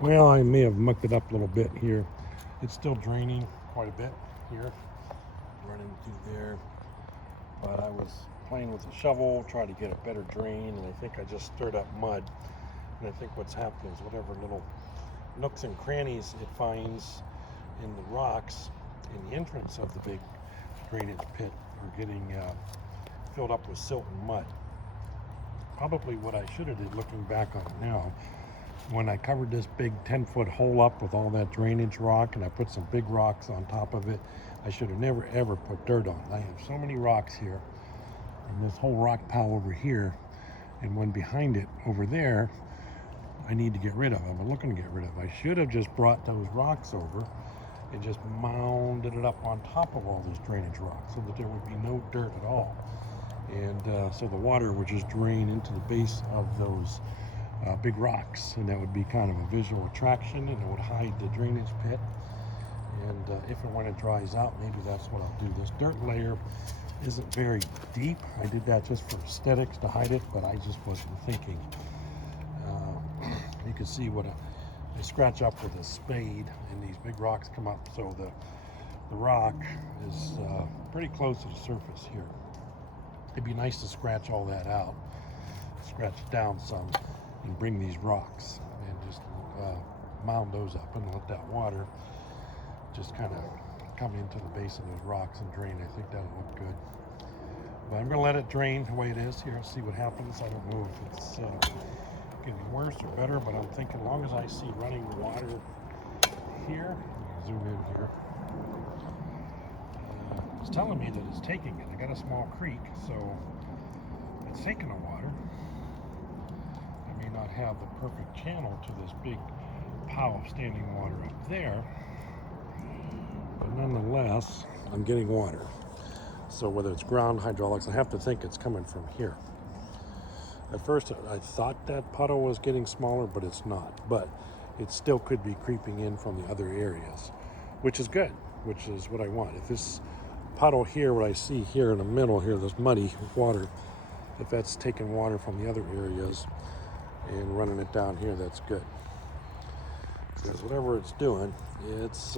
Well, I may have mucked it up a little bit here. It's still draining quite a bit here, running through there. But I was playing with a shovel, trying to get a better drain, and I think I just stirred up mud. And I think what's happening is whatever little nooks and crannies it finds in the rocks in the entrance of the big drainage pit are getting filled up with silt and mud. Probably what I should have did, looking back on it now, when I covered this big 10-foot hole up with all that drainage rock and I put some big rocks on top of it, I should have never ever put dirt on. I have so many rocks here and this whole rock pile over here and one behind it over there I need to get rid of. I'm looking to get rid of. I should have just brought those rocks over and just mounded it up on top of all this drainage rock so that there would be no dirt at all. And so the water would just drain into the base of those big rocks, and that would be kind of a visual attraction, and it would hide the drainage pit. And if and when it dries out, maybe that's what I'll do. This dirt layer isn't very deep. I did that just for aesthetics to hide it, but I just wasn't thinking. You can see what I scratch up with a spade, and these big rocks come up, so the rock is pretty close to the surface here. It'd be nice to scratch all that out, scratch it down some, and bring these rocks and just mound those up and let that water just kind of come into the base of those rocks and drain. I think that'll look good. But I'm going to let it drain the way it is here, see what happens. I don't know if it's getting worse or better, but I'm thinking as long as I see running water here, zoom in here, it's telling me that it's taking it. I got a small creek, so it's taking the water. I may not have the perfect channel to this big pile of standing water up there, but nonetheless, I'm getting water. So whether it's ground hydraulics, I have to think it's coming from here. At first, I thought that puddle was getting smaller, but it's not. But it still could be creeping in from the other areas, which is good, which is what I want. If this puddle here, what I see here in the middle here, this muddy water, if that's taking water from the other areas and running it down here, that's good. Because whatever it's doing, it's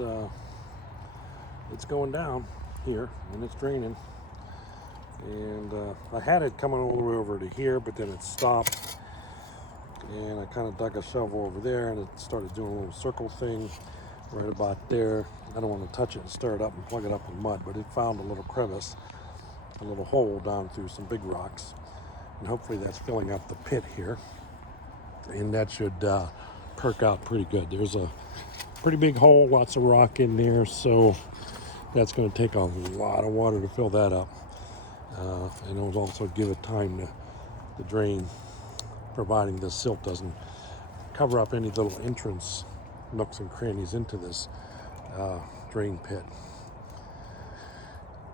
going down here and it's draining. And I had it coming all the way over to here, but then it stopped. And I kind of dug a shovel over there and it started doing a little circle thing right about there. I don't want to touch it and stir it up and plug it up with mud, but it found a little crevice, a little hole down through some big rocks. And hopefully that's filling up the pit here. And that should perk out pretty good. There's a pretty big hole, lots of rock in there, so that's going to take a lot of water to fill that up. And it'll also give it time to drain, providing the silt doesn't cover up any little entrance nooks and crannies into this drain pit.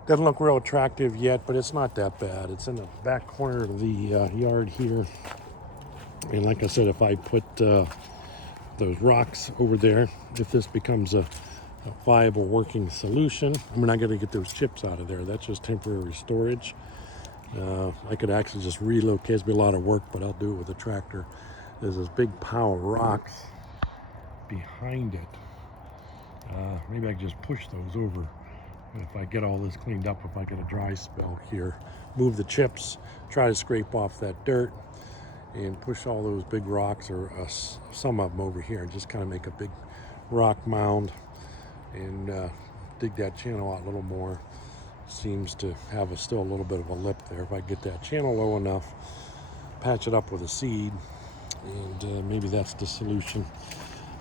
Doesn't look real attractive yet, but it's not that bad. It's in the back corner of the yard here. And like I said, if I put those rocks over there, if this becomes a viable working solution, I'm not going to get those chips out of there. That's just temporary storage. I could actually just relocate. It's be a lot of work, but I'll do it with a tractor. There's this big pile of rocks behind it. Maybe I can just push those over if I get all this cleaned up, if I get a dry spell here. Move the chips, try to scrape off that dirt, and push all those big rocks, or some of them over here, and just kind of make a big rock mound and dig that channel out a little more. Seems to have still a little bit of a lip there. If I get that channel low enough, patch it up with a seed, and maybe that's the solution.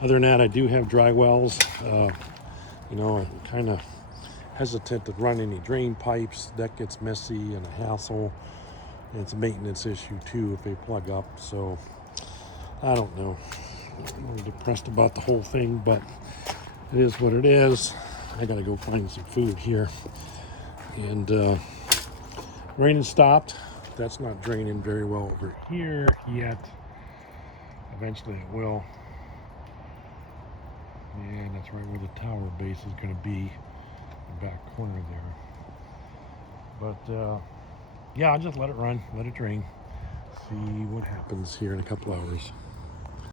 Other than that, I do have dry wells. I'm kind of hesitant to run any drain pipes. That gets messy and a hassle. And it's a maintenance issue too if they plug up. So I don't know. I'm a little depressed about the whole thing, but it is what it is. I gotta go find some food here. And rain has stopped. That's not draining very well over here yet. Eventually it will. And that's right where the tower base is going to be, the back corner there. But yeah, I'll just let it run, let it drain, see what happens here in a couple hours.